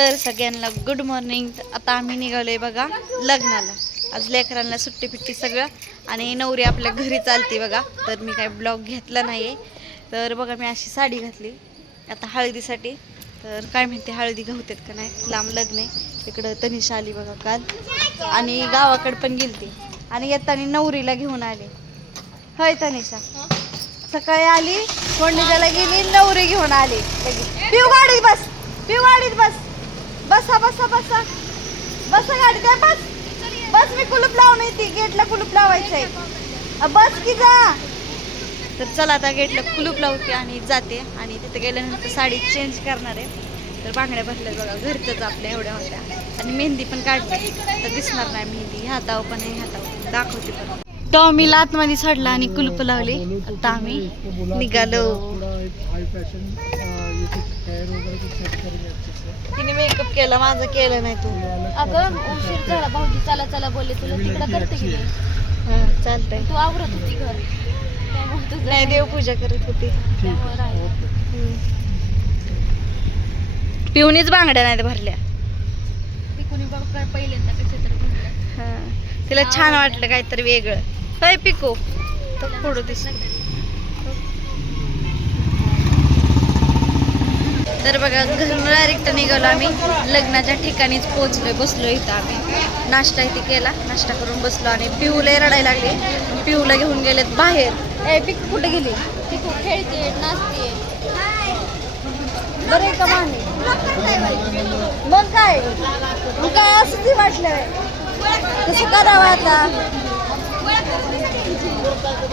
तर सगळ्यांना good morning. आता आम्ही निघालोय बघा लग्नाला. आज लेकरांना सुट्टी पिट्टी सगळं आणि नवरी आपल्या घरी चालते बघा. तर मी काय ब्लॉग घेतला नाही. तर बघा मी अशी साडी घातली आता हळदीसाठी. तर काय म्हणते हळदी घालतात का नाही, लांब लग्न आहे. इकडं तनिषा आली बघा काल आणि गावाकडे पण गेलती आणि येताना नवरीला घेऊन आली. होय तनिषा, सकाळी आली कोंडीच्याला गेली नवरी घेऊन आली लगेच. पिऊ गाडीत बस, पिऊ गाडीत बस, बसा बसा बसा बसा गाडीत आहे. बस बस, मी कुलूप लावून येते, गेटला कुलूप लावायचंय. बस की जा. तर चला आता गेटला कुलूप लावते आणि जाते. आणि तिथे गेल्यानंतर साडी चेंज करणार आहे. तर बांगड्या भरल्या बघा घरचंच आपल्या एवढ्या होत्या. आणि मेहंदी पण काढली तर दिसणार नाही मेहंदी. हातावर पण आहे, हातावर दाखवते पण. टॉमीला आतमध्ये सोडला आणि कुलूप लावली. आता आम्ही निघालो. तिने मेकअप केला, माझा केला नाही. तू अगं उशीर झाला, भाऊजी चला चला बोलले, तुला तिकडं करते की नाही? हा चालतंय. तू आवरत होती घर, त्यामुळे तुझं नाही देवपूजा करत होती. त्यामुळे राहिलं. पिऊनीच बांगड्या नाही भरल्या. ती कुणी बघ पहिल्यांदा कसं तर म्हणलं. हा तिला छान वाटलं काहीतरी वेगळं. होय पिको फोडू दिस. तर बघा घरून डायरेक्ट निघालो आम्ही लग्नाच्या ठिकाणीच पोहोचलोय. बसलो इथं आम्ही, नाश्ता इथे केला, नाश्ता करून बसलो. आणि पिऊला रडायला लागली, पिऊला घेऊन गेलेत बाहेर. ए पिकू कुठे गेली? ती खूप खेळते नाचते. बरं आहे का माने? मग काय असं ती वाटलं कसं करावं आता.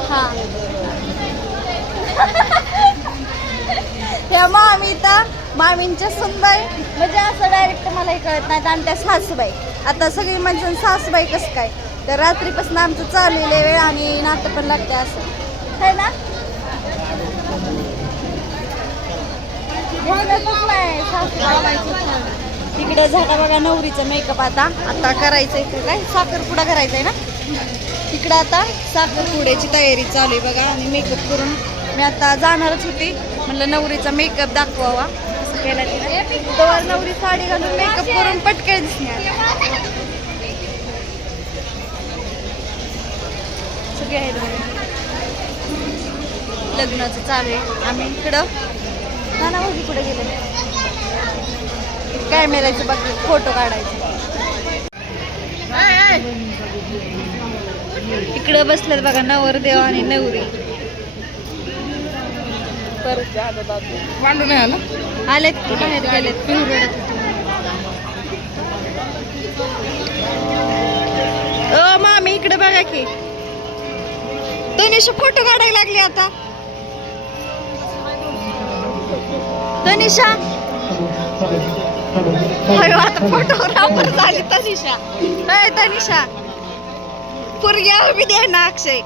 हा ह्या मामींच्या सुनबाई म्हणजे असं डायरेक्ट मला हे कळत नाही. आणि त्या सासूबाई, आता सगळी म्हणजे सासूबाई कसं काय. तर रात्रीपासून आमचं चाललेलं वेळ आणि नातं पण लागते असं है ना. तिकडे झाला बघा नवरीचा मेकअप. आता करायचंय काय साखरपुडा करायचा आहे ना. तिकडं आता साखरपुड्याची तयारी चालू आहे बघा. आणि मेकअप करून मी आता जाणारच होती, म्हणलं नवरीचा मेकअप दाखवावा असं केला तिने. तर नवरी साडी घालून मेकअप करून पटकन दिसणार. सगळे आहेत लग्नाचं चालू आहे. आम्ही इकडं नाना भाऊजी कुठे गेले, कॅमेऱ्याचं बघ फोटो काढायचे. इकडं बसलेत बघा नवरदेव आणि नवरी. मांडू नाही आला, आलेत की बाहेर गेलेत. पिवरडत ओ मामी इकडे बघा की. तनिषा फोटो काढायला लागली आता. तनिषा आता फोटोग्राफर झाली तनिषा. तनिषा पोरगी उभी दे ना अक्षय.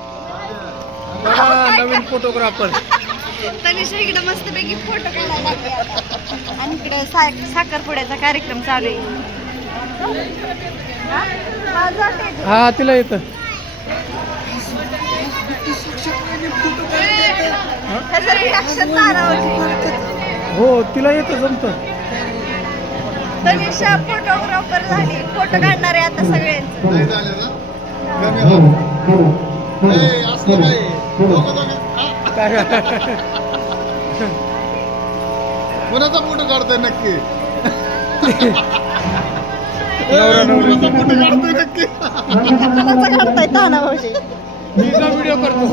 नवीन फोटोग्राफर. तनिषा इकडे मस्तपैकी फोटो काढायला लागली. आणि इकडे साखरपुड्याचा कार्यक्रम चालू आहे. हा तिला येतं. हो तिला येतं जमतं. तनिषा फोटोग्राफर झाली, फोटो काढणार आहे आता सगळ्यांचं. कोणाचा फोटो काढतोय नक्की? कोणाचा काढताय ताना भाऊजी? व्हिडिओ करतो.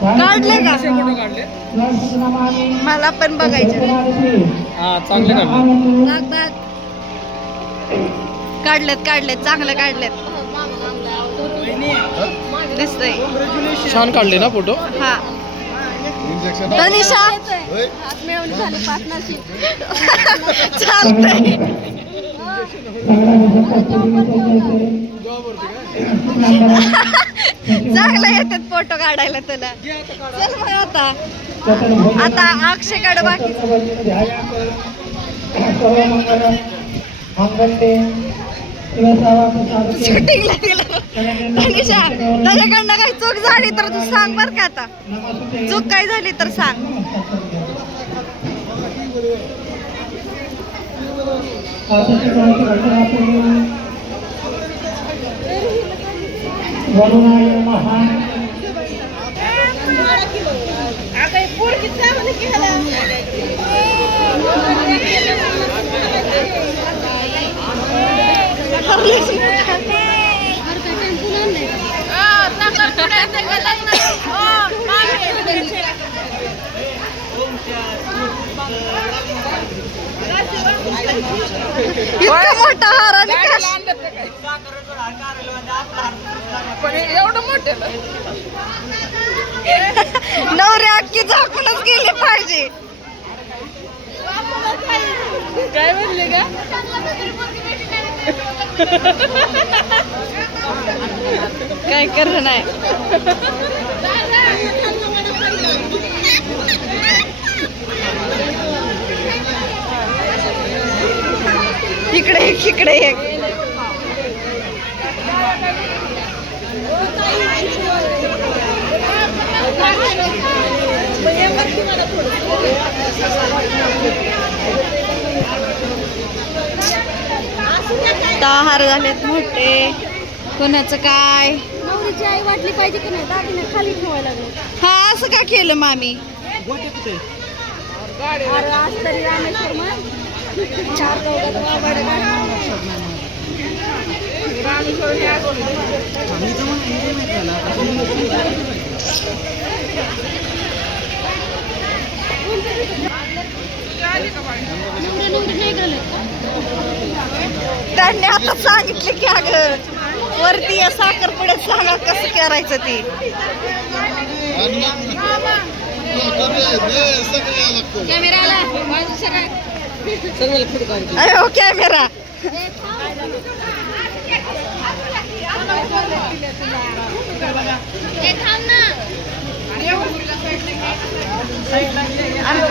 काढले का? फोटो काढले, मला पण बघायचे. हा चांगले काढले. काढलेत चांगलं काढलेत. दिसतंय छान काढले ना फोटो. हा तनिषा हात मिळवून झालं पार्टनरशिप. चालतंय. चांगलं येतात फोटो काढायला तुला. चल मग आता अक्षयकडे बाकी शूटिंगला गेलो. तनिषा त्याच्याकडनं काही चूक झाली तर तू सांग बर का. आता चूक काय झाली तर सांग. इतका मोठा हार आणि एवढं मोठं नवरे अख्खी झाकूनच गेले पाहिजे. काय म्हणले का? काय करणार नाही. इकडे एक इकडे एक. हार झालेत मोठे. कोणाचं काय नवरीची आई वाटली पाहिजे की नाही, दागिने खाली ठेवायला लागले. हा असं का केलं मामी? अरे आज तरी रामेश्वर म्हण. चार चौघात वावड त्यांनी आता सांगितलं की अगं वरती या साखरपुड्यात सांगा कसं करायचं ते. अयो कॅमेरा.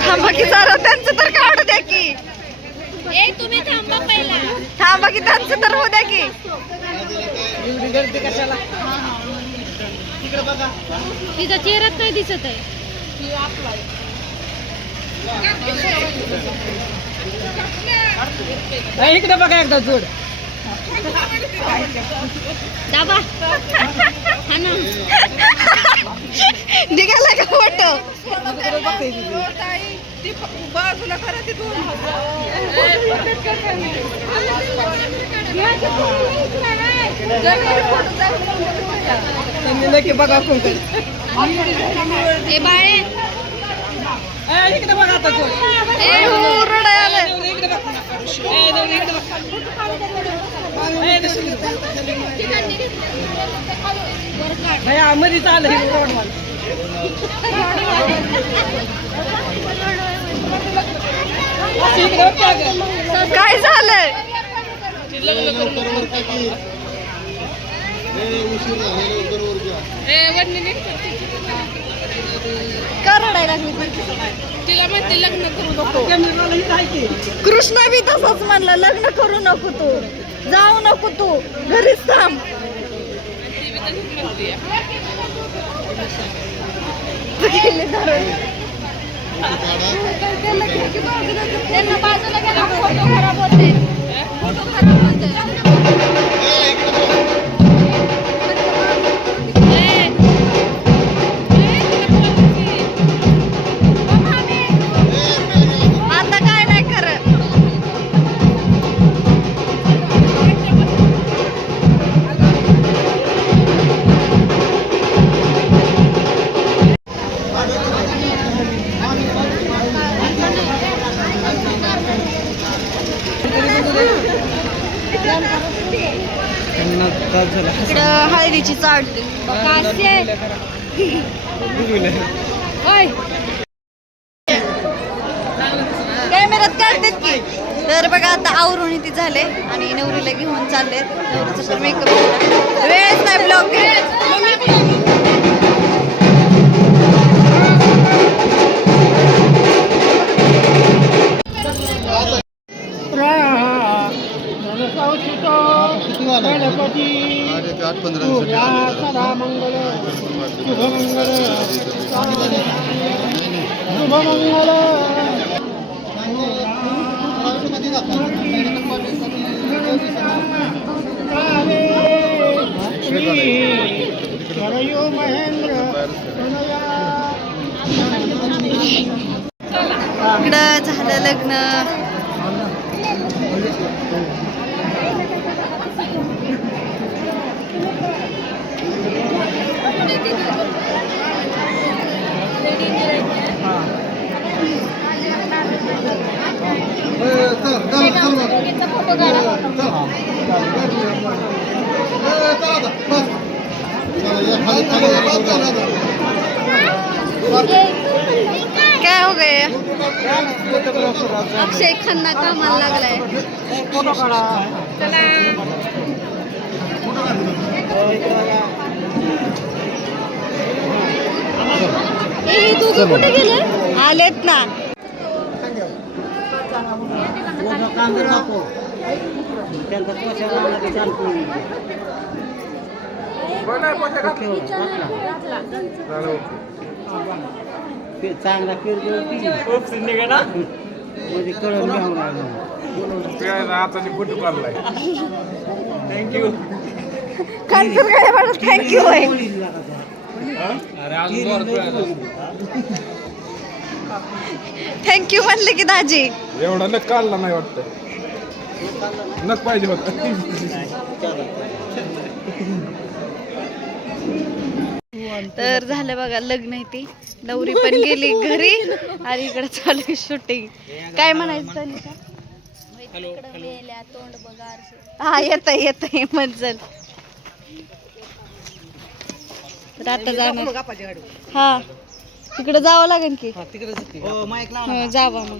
थांबा की जरा त्यांचं तर काढू द्या की. तुम्ही थांबा पहिला. थांबा की त्यांचं तर होऊ द्या की. तिचा चेहराच नाही दिसत आहे. इकडे बघा एकदा जोड. दाबा निघाला का फोटो? बाजूला करा तिथून. नक्की बघा कोण ए बाळे इकडे बघा आता जोड. ए हो रडायला. इकडे बघ. इकडे बघ. भया मध्ये चाललं हे रोड मला. काय झालं? का रडायला लागली? तिला म्हणते लग्न करू नको. कृष्णा बी तसंच म्हणला, लग्न करू नको तू, जाऊ नको तू, घरीच थांब. गेले धरून. त्यांना बाजूला गेला फोटो खराब होते. फोटो खराब होते. आता काय नाही खरं. इकडं हळदीची चाड. कॅमेऱ्यात काढतात की. तर बघा आता आवरून ती झाले आणि नवरीला घेऊन चालले. नवरीचा तर मेकअप झाला, वेळच नाही ब्लॉग. शुभमंगल चाललंय का आमच्या दोघींचा फोटो काढा. काय हो गए अक्षय खन्ना कामाला लागलाय. चला हे दोघं कुठे गेले? आलेत ना. चांगला म्हणजे कळून फोटो काढलाय. थँक्यू. थँक्यू. थँक्यू म्हणले की दाजी. एवढा नक काढला नाही वाटतं. नक पाहिजे होत. तर झालं बघा लग्न आहे ती. नवरी पण गेली घरी आणि इकडे चालू आहे शूटिंग. काय म्हणायचं तानिका? तिकडं वेल्या, तोंड बघा आरसे. हा येत मंजल. तर आता जाणार. हा तिकडे जावं लागेल की. हो जावा मग.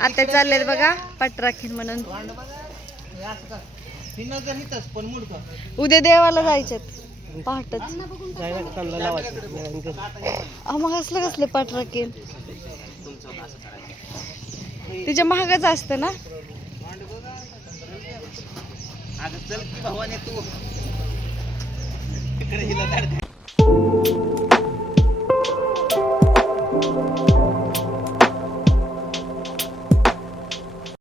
आता चाललेत बघा पटराखीन म्हणून. उद्या देवाला जायचेत पहाटच. मग असलं कसलं पटराखीन तिच्या महागच असतं ना.